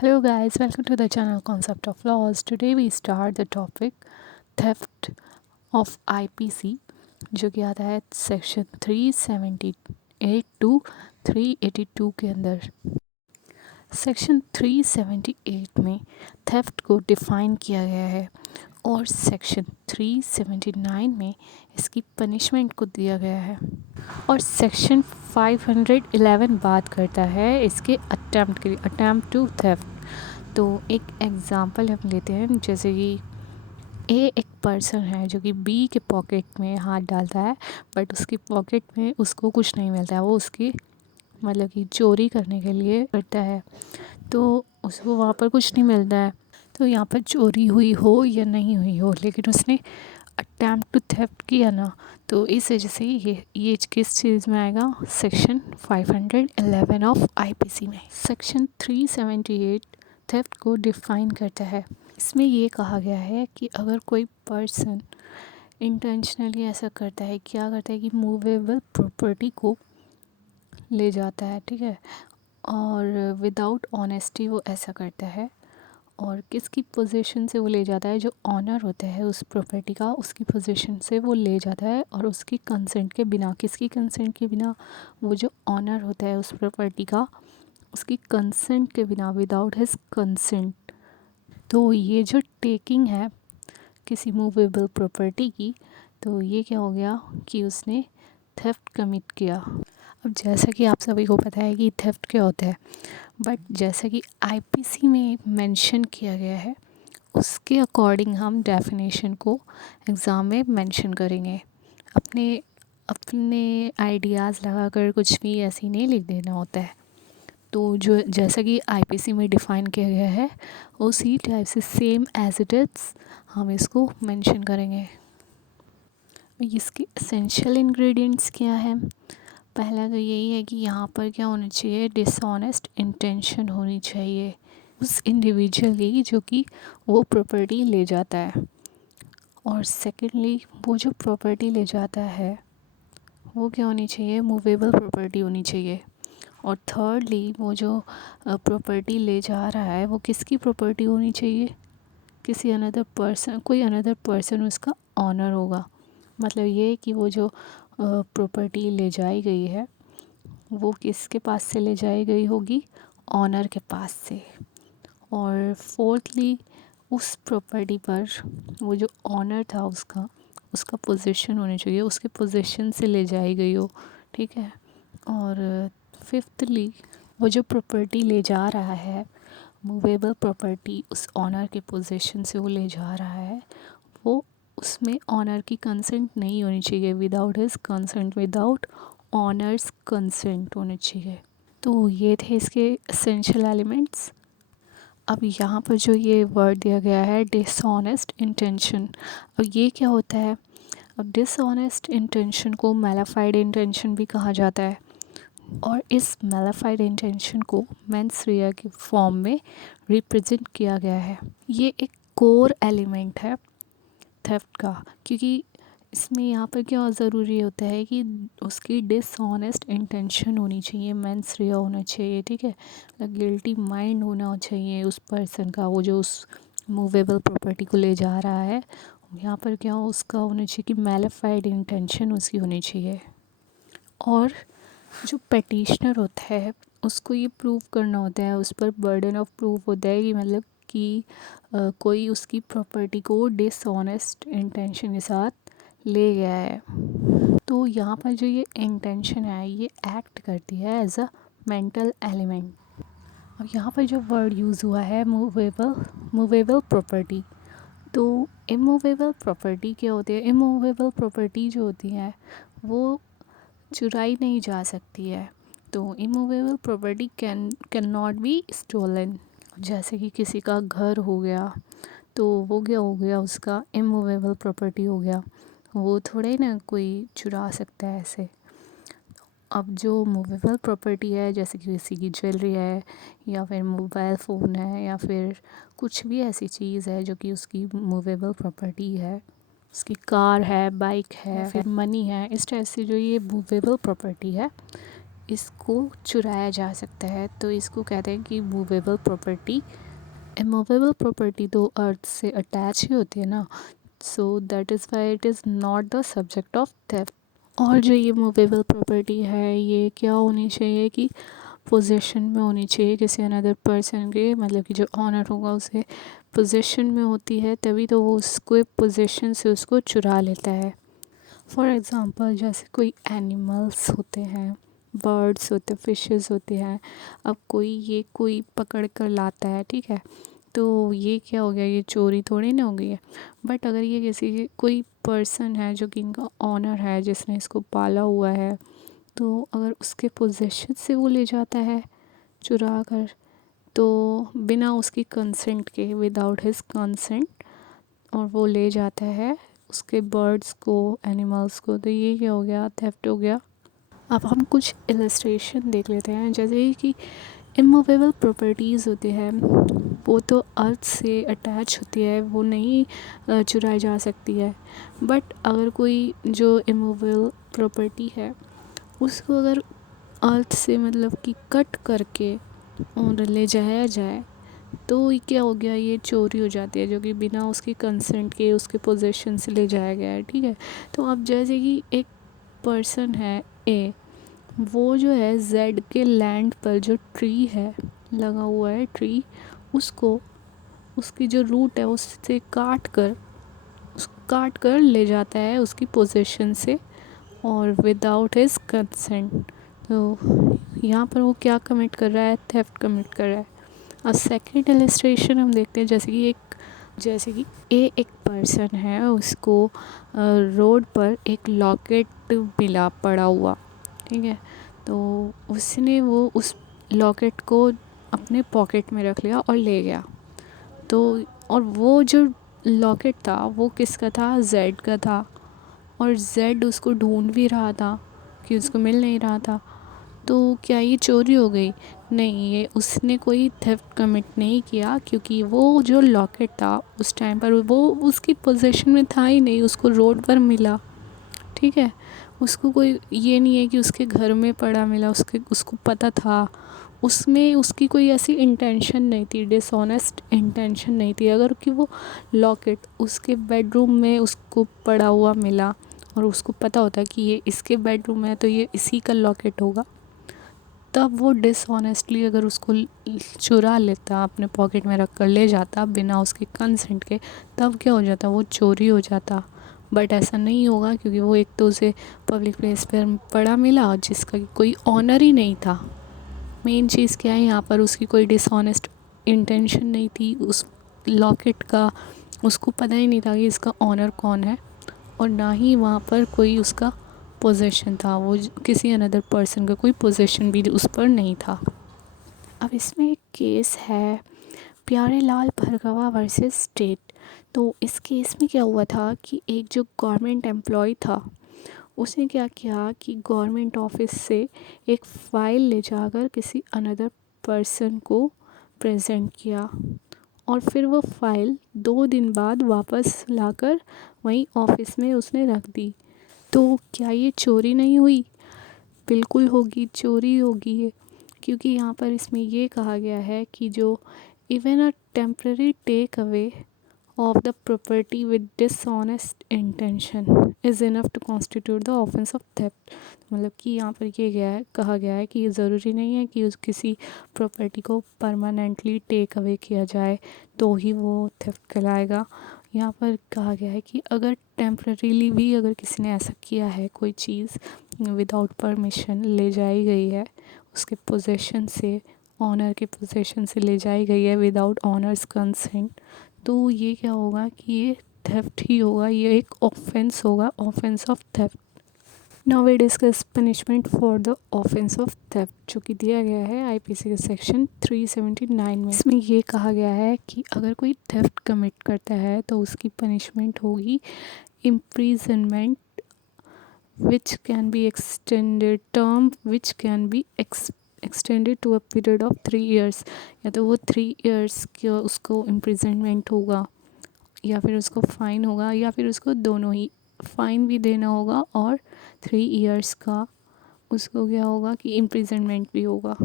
Hello guys, welcome to the channel Concept of Laws. Today we start the topic theft of IPC जो कि आता है section 378 to 382 के अंदर। Section 378 में थेफ्ट को डिफ़ाइन किया गया है और सेक्शन 379 में इसकी पनिशमेंट को दिया गया है और सेक्शन 511 बात करता है इसके अटैम्प्ट के लिए, अटैम्प्ट टू थेफ्ट। तो एक एग्ज़ाम्पल हम लेते हैं, जैसे कि ए एक पर्सन है जो कि बी के पॉकेट में हाथ डालता है, बट उसकी पॉकेट में उसको कुछ नहीं मिलता है, वो उसकी मतलब कि चोरी करने के लिए करता है, तो उसको वहाँ पर कुछ नहीं मिलता है। तो यहाँ पर चोरी हुई हो या नहीं हुई हो, लेकिन उसने अटैम्प्ट टू थेफ्ट किया ना, तो इस वजह से ये किस चीज़ में आएगा, सेक्शन 511 ऑफ आईपीसी में। सेक्शन 378 थेफ्ट को डिफ़ाइन करता है। इसमें ये कहा गया है कि अगर कोई पर्सन इंटेंशनली ऐसा करता है, क्या करता है कि मूवेबल प्रॉपर्टी को ले जाता है, ठीक है, और विदाउट ऑनेस्टी वो ऐसा करता है, और किसकी पोजीशन से वो ले जाता है, जो ऑनर होता है उस प्रॉपर्टी का, उसकी पोजीशन से वो ले जाता है और उसकी कंसेंट के बिना, किसकी कंसेंट के बिना, वो जो ऑनर होता है उस प्रॉपर्टी का, उसकी कंसेंट के बिना, विदाउट हिज कंसेंट। तो ये जो टेकिंग है किसी मूवेबल प्रॉपर्टी की, तो ये क्या हो गया कि उसने थेफ्ट कमिट किया। अब जैसा कि आप सभी को पता है कि थेफ्ट क्या होता है, बट जैसा कि आईपीसी में मेंशन किया गया है उसके अकॉर्डिंग हम डेफिनेशन को एग्ज़ाम में मेंशन करेंगे। अपने अपने आइडियाज़ लगाकर कुछ भी ऐसे ही नहीं लिख देना होता है। तो जो जैसा कि आईपीसी में डिफ़ाइन किया गया है उसी टाइप से सेम एज इट इज़ हम इसको मेंशन करेंगे। इसके एसेंशियल इंग्रेडिएंट्स क्या हैं? पहला तो यही है कि यहाँ पर क्या होना चाहिए, डिसऑनेस्ट इंटेंशन होनी चाहिए उस इंडिविजुअल की जो कि वो प्रॉपर्टी ले जाता है, और सेकेंडली वो जो प्रॉपर्टी ले जाता है वो क्या होनी चाहिए, मूवेबल प्रॉपर्टी होनी चाहिए, और थर्डली वो जो प्रॉपर्टी ले जा रहा है वो किसकी प्रॉपर्टी होनी चाहिए, किसी अनदर पर्सन, कोई अनदर पर्सन उसका ऑनर होगा। मतलब ये है कि वो जो प्रॉपर्टी ले जाई गई है वो किसके पास से ले जाई गई होगी, ऑनर के पास से। और फोर्थली उस प्रॉपर्टी पर वो जो ऑनर था उसका उसका पोजीशन होनी चाहिए, उसके पोजीशन से ले जाई गई हो, ठीक है। और फिफ्थली वो जो प्रॉपर्टी ले जा रहा है, मूवेबल प्रॉपर्टी उस ऑनर के पोजीशन से वो ले जा रहा है, वो उसमें ऑनर की कंसेंट नहीं होनी चाहिए, without his consent, without honours consent होने चाहिए। तो ये थे इसके एसेंशियल एलिमेंट्स। अब यहाँ पर जो ये वर्ड दिया गया है डिसऑनेस्ट इंटेंशन, अब ये क्या होता है, अब डिसऑनेस्ट इंटेंशन को मैलाफाइड इंटेंशन भी कहा जाता है, और इस मैलाफाइड इंटेंशन को मेंस रिया के फॉर्म में रिप्रेजेंट किया गया है। ये एक कोर एलिमेंट है थेफ्ट का, क्योंकि इसमें यहाँ पर क्या ज़रूरी होता है कि उसकी डिसऑनेस्ट इंटेंशन होनी चाहिए, मेंस रिया होना चाहिए, ठीक है, मतलब गिल्टी माइंड होना चाहिए उस पर्सन का, वो जो उस मूवेबल प्रॉपर्टी को ले जा रहा है, यहाँ पर क्या हो, उसका होना चाहिए कि मैलिफाइड इंटेंशन उसकी होनी चाहिए। और जो पेटिशनर होता है उसको ये प्रूव करना होता है, उस पर बर्डन ऑफ प्रूफ होता है कि मतलब कि कोई उसकी प्रॉपर्टी को डिसऑनेस्ट इंटेंशन के साथ ले गया है। तो यहाँ पर जो ये इंटेंशन है ये एक्ट करती है एज अ मेंटल एलिमेंट। अब यहाँ पर जो वर्ड यूज़ हुआ है मूवेबल प्रॉपर्टी, तो इमूवेबल प्रॉपर्टी क्या होती है, इमूवेबल प्रॉपर्टी जो होती है वो चुराई नहीं जा सकती है। तो immovable property can not be stolen. जैसे कि किसी का घर हो गया, तो वो क्या हो गया, उसका इमूवेबल प्रॉपर्टी हो गया, वो थोड़े ना कोई चुरा सकता है ऐसे। अब जो मूवेबल प्रॉपर्टी है, जैसे कि किसी की ज्वेलरी है या फिर मोबाइल फ़ोन है या फिर कुछ भी ऐसी चीज़ है जो कि उसकी मूवेबल प्रॉपर्टी है, उसकी कार है, बाइक है, फिर मनी है, इस टाइप से जो ये मूवेबल प्रॉपर्टी है इसको चुराया जा सकता है, तो इसको कहते हैं कि मूवेबल प्रॉपर्टी। इमूवेबल प्रॉपर्टी तो अर्थ से अटैच ही होती है ना, so that is why it is not the subject of theft. और जो ये मूवेबल प्रॉपर्टी है, ये क्या होनी चाहिए कि पोजेशन में होनी चाहिए किसी अनदर पर्सन के, मतलब कि जो ऑनर होगा उसे पोजेशन में होती है, तभी तो वो उसको पोजेशन से उसको चुरा लेता है। फॉर एग्ज़ाम्पल जैसे कोई एनिमल्स होते हैं, बर्ड्स होते, फिशेस होते हैं। अब कोई पकड़ कर लाता है, ठीक है, तो ये क्या हो गया, ये चोरी थोड़ी ना हो गई है। बट अगर ये कोई पर्सन है जो कि इनका ऑनर है, जिसने इसको पाला हुआ है, तो अगर उसके पोजेशन से वो ले जाता है चुरा कर, तो बिना उसकी कंसेंट के, विदाउट हिज कंसेंट, और वो ले जाता है उसके बर्ड्स को, एनिमल्स को, तो ये क्या हो गया, थेफ्ट हो गया। अब हम कुछ इलस्ट्रेशन देख लेते हैं। जैसे कि इमूवेबल प्रॉपर्टीज़ होती है, वो तो अर्थ से अटैच होती है, वो नहीं चुराई जा सकती है। बट अगर कोई जो इमूवेबल प्रॉपर्टी है, उसको अगर अर्थ से मतलब कि कट करके और ले जाया जाए, तो ये क्या हो गया, ये चोरी हो जाती है, जो कि बिना उसकी कंसेंट के उसके पोजेशन से ले जाया गया है, ठीक है। तो अब जैसे कि एक पर्सन है ए, वो जो है जेड के लैंड पर जो ट्री है, लगा हुआ है ट्री, उसको, उसकी जो रूट है उससे काट कर ले जाता है उसकी पोजेशन से, और विदाउट हिज कंसेंट। तो यहाँ पर वो क्या कमिट कर रहा है, थेफ्ट कमिट कर रहा है। अब सेकेंड इलस्ट्रेशन हम देखते हैं। जैसे कि ए एक पर्सन है, उसको रोड पर एक लॉकेट मिला पड़ा हुआ, ठीक है, तो उसने वो उस लॉकेट को अपने पॉकेट में रख लिया और ले गया। तो और वो जो लॉकेट था वो किसका था, जेड का था, और जेड उसको ढूंढ भी रहा था कि उसको मिल नहीं रहा था। तो क्या ये चोरी हो गई? नहीं, ये उसने कोई थेफ्ट कमिट नहीं किया, क्योंकि वो जो लॉकेट था उस टाइम पर वो उसकी पोजीशन में था ही नहीं, उसको रोड पर मिला, ठीक है। उसको कोई ये नहीं है कि उसके घर में पड़ा मिला, उसको पता था, उसमें उसकी कोई ऐसी इंटेंशन नहीं थी, डिसऑनेस्ट इंटेंशन नहीं थी। अगर कि वो लॉकेट उसके बेडरूम में उसको पड़ा हुआ मिला और उसको पता होता कि ये इसके बेडरूम में है, तो ये इसी का लॉकेट होगा, तब वो डिसऑनेस्टली अगर उसको चुरा लेता, अपने पॉकेट में रख कर ले जाता बिना उसके कंसेंट के, तब क्या हो जाता, वो चोरी हो जाता। बट ऐसा नहीं होगा, क्योंकि वो एक तो उसे पब्लिक प्लेस पर पड़ा मिला, और जिसका कोई ऑनर ही नहीं था। मेन चीज़ क्या है यहाँ पर, उसकी कोई डिसऑनेस्ट इंटेंशन नहीं थी उस लॉकेट का, उसको पता ही नहीं था कि इसका ऑनर कौन है, और ना ही वहाँ पर कोई उसका पोजेशन था, वो किसी अनदर पर्सन का कोई पोजेशन भी उस पर नहीं था। अब इसमें एक केस है, प्यारेलाल भरगवा वर्सेस स्टेट। तो इस केस में क्या हुआ था कि एक जो गवर्नमेंट एम्प्लॉय था, उसने क्या किया कि गवर्नमेंट ऑफिस से एक फ़ाइल ले जाकर किसी अनदर पर्सन को प्रेजेंट किया, और फिर वो फ़ाइल 2 दिन बाद वापस लाकर वहीं ऑफिस में उसने रख दी। तो क्या ये चोरी नहीं हुई? बिल्कुल होगी, चोरी होगी ये, क्योंकि यहाँ पर इसमें ये कहा गया है कि जो even a temporary take away of the property with dishonest intention is enough to constitute the offense of theft। मतलब कि यहाँ पर कहा गया है कि ये ज़रूरी नहीं है कि उस किसी प्रॉपर्टी को परमानेंटली टेक अवे किया जाए तो ही वो थेफ्ट कहलाएगा। यहाँ पर कहा गया है कि अगर टेम्पररीली भी अगर किसी ने ऐसा किया है, कोई चीज़ विदाउट परमिशन ले जाई गई है, उसके पोजेशन से, ऑनर के पोजेशन से ले जाई गई है विदाउट ऑनर्स कंसेंट, तो ये क्या होगा कि ये थेफ्ट ही होगा, ये एक ऑफेंस होगा, offence of theft. Now we discuss punishment for the offence of theft, जो कि दिया गया है आईपीसी के सेक्शन 379 में। इसमें ये कहा गया है कि अगर कोई थेफ्ट कमिट करता है तो उसकी पनिशमेंट होगी imprisonment which can be extended, term which can be extended to a period of 3 years। या तो वो 3 years का उसको इम्प्रिजनमेंट होगा, या फिर उसको फ़ाइन होगा, या फिर उसको दोनों ही, फ़ाइन भी देना होगा और 3 years का उसको क्या होगा कि इम्प्रिजनमेंट भी होगा।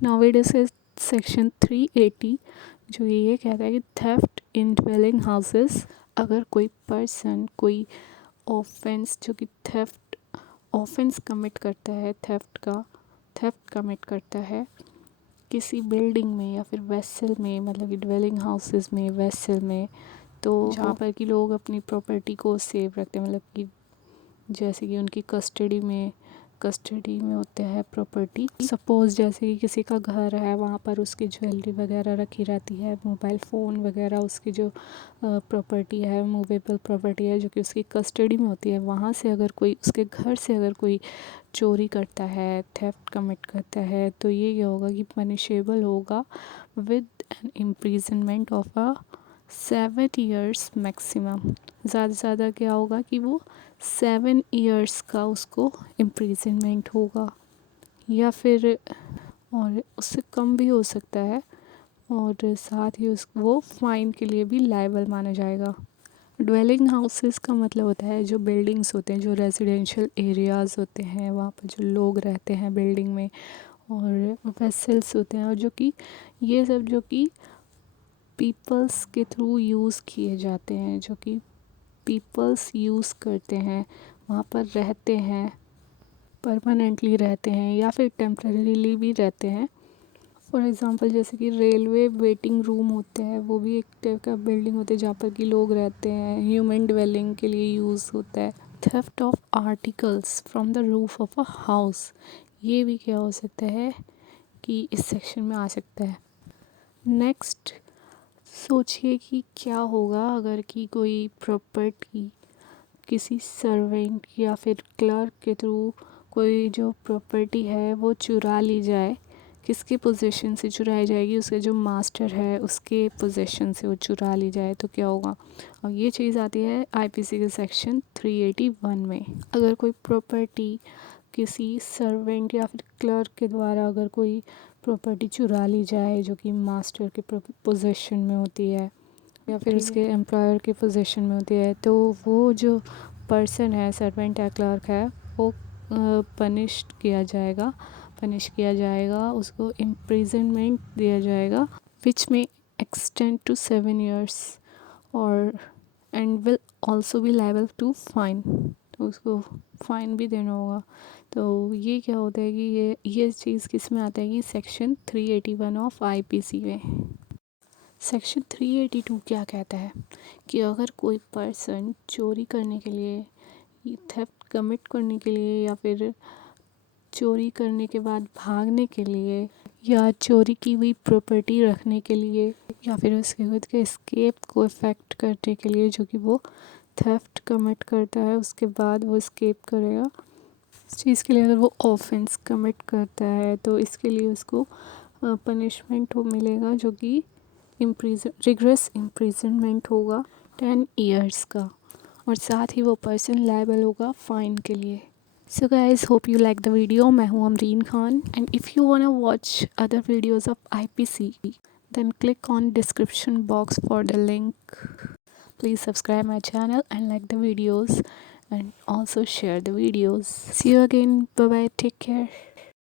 नाउ वी डिस्कस सेक्शन 380 जो ये कहता है कि थेफ्ट इन ड्वेलिंग हाउसेस। अगर कोई पर्सन कोई ऑफेंस जो कि थेफ्ट ऑफेंस कमिट करता है, थेफ्ट कमिट करता है किसी बिल्डिंग में या फिर वेसल में, मतलब कि ड्वेलिंग हाउसेस में, वेसल में, तो जहाँ पर कि लोग अपनी प्रॉपर्टी को सेव रखते हैं, मतलब कि जैसे कि उनकी कस्टडी में होते हैं प्रॉपर्टी। सपोज़ जैसे कि किसी का घर है, वहाँ पर उसकी ज्वेलरी वगैरह रखी रहती है, मोबाइल फ़ोन वगैरह, उसकी जो प्रॉपर्टी है, मूवेबल प्रॉपर्टी है जो कि उसकी कस्टडी में होती है, वहाँ से अगर कोई उसके घर से अगर कोई चोरी करता है, थेफ्ट कमिट करता है, तो ये क्या होगा कि पनिशेबल होगा with an imprisonment of 7 years maximum. ज़्यादा से ज़्यादा क्या होगा कि वो 7 years का उसको इम्प्रिजनमेंट होगा, या फिर और उससे कम भी हो सकता है, और साथ ही वो फ़ाइन के लिए भी लायबल माना जाएगा। ड्वेलिंग हाउसेस का मतलब होता है जो बिल्डिंग्स होते हैं, जो रेजिडेंशियल एरियाज़ होते हैं, वहाँ पर जो लोग रहते हैं बिल्डिंग में, और वेसल्स होते हैं, और जो कि ये सब जो कि पीपल्स के थ्रू यूज़ किए जाते हैं, जो कि पीपल्स यूज़ करते हैं, वहाँ पर रहते हैं, परमानेंटली रहते हैं या फिर टेम्परेरीली भी रहते हैं। फॉर एग्ज़ाम्पल जैसे कि रेलवे वेटिंग रूम होते हैं, वो भी एक टाइप का बिल्डिंग होते हैं जहाँ पर कि लोग रहते हैं, ह्यूमन ड्वेलिंग के लिए यूज़ होता है। Theft of articles from the roof of a house, ये भी क्या हो सकता है कि इस सेक्शन में आ सकता है। नेक्स्ट सोचिए कि क्या होगा अगर कि कोई प्रॉपर्टी किसी सर्वेंट या फिर क्लर्क के थ्रू कोई जो प्रॉपर्टी है वो चुरा ली जाए। किसके पोजीशन से चुराई जाएगी? उसके जो मास्टर है उसके पोजीशन से वो चुरा ली जाए, तो क्या होगा? और ये चीज़ आती है आईपीसी के सेक्शन 381 में। अगर कोई प्रॉपर्टी किसी सर्वेंट या फिर क्लर्क के द्वारा अगर कोई प्रॉपर्टी चुरा ली जाए जो कि मास्टर के पोजीशन में होती है या फिर उसके एम्प्लॉयर के पोजीशन में होती है, तो वो जो पर्सन है, सर्वेंट है, क्लर्क है, वो पनिश किया जाएगा, उसको इम्प्रिजनमेंट दिया जाएगा विच में एक्सटेंड टू 7 years और and will also be liable to fine, तो उसको फ़ाइन भी देना होगा। तो ये क्या होता है कि ये चीज़ किस में आता है कि सेक्शन 381 ऑफ आईपीसी में। सेक्शन 382 क्या कहता है कि अगर कोई पर्सन चोरी करने के लिए, थेफ्ट कमिट करने के लिए, या फिर चोरी करने के बाद भागने के लिए, या चोरी की हुई प्रॉपर्टी रखने के लिए, या फिर उसके खुद के एस्केप को इफ़ेक्ट करने के लिए, जो कि वो थेफ्ट कमिट करता है उसके बाद वो एस्केप करेगा, इस चीज़ के लिए अगर वो ऑफेंस कमिट करता है तो इसके लिए उसको पनिशमेंट हो मिलेगा जो कि रिग्रेस इम्प्रिजनमेंट होगा 10 years का, और साथ ही वो पर्सन लायबल होगा फ़ाइन के लिए। So guys hope you like the video. मैं हूँ Amreen Khan, and if you want to watch other videos of IPC then click on description box for the link. Please subscribe my channel and like the videos, and also share the videos. See you again. Bye bye. Take care.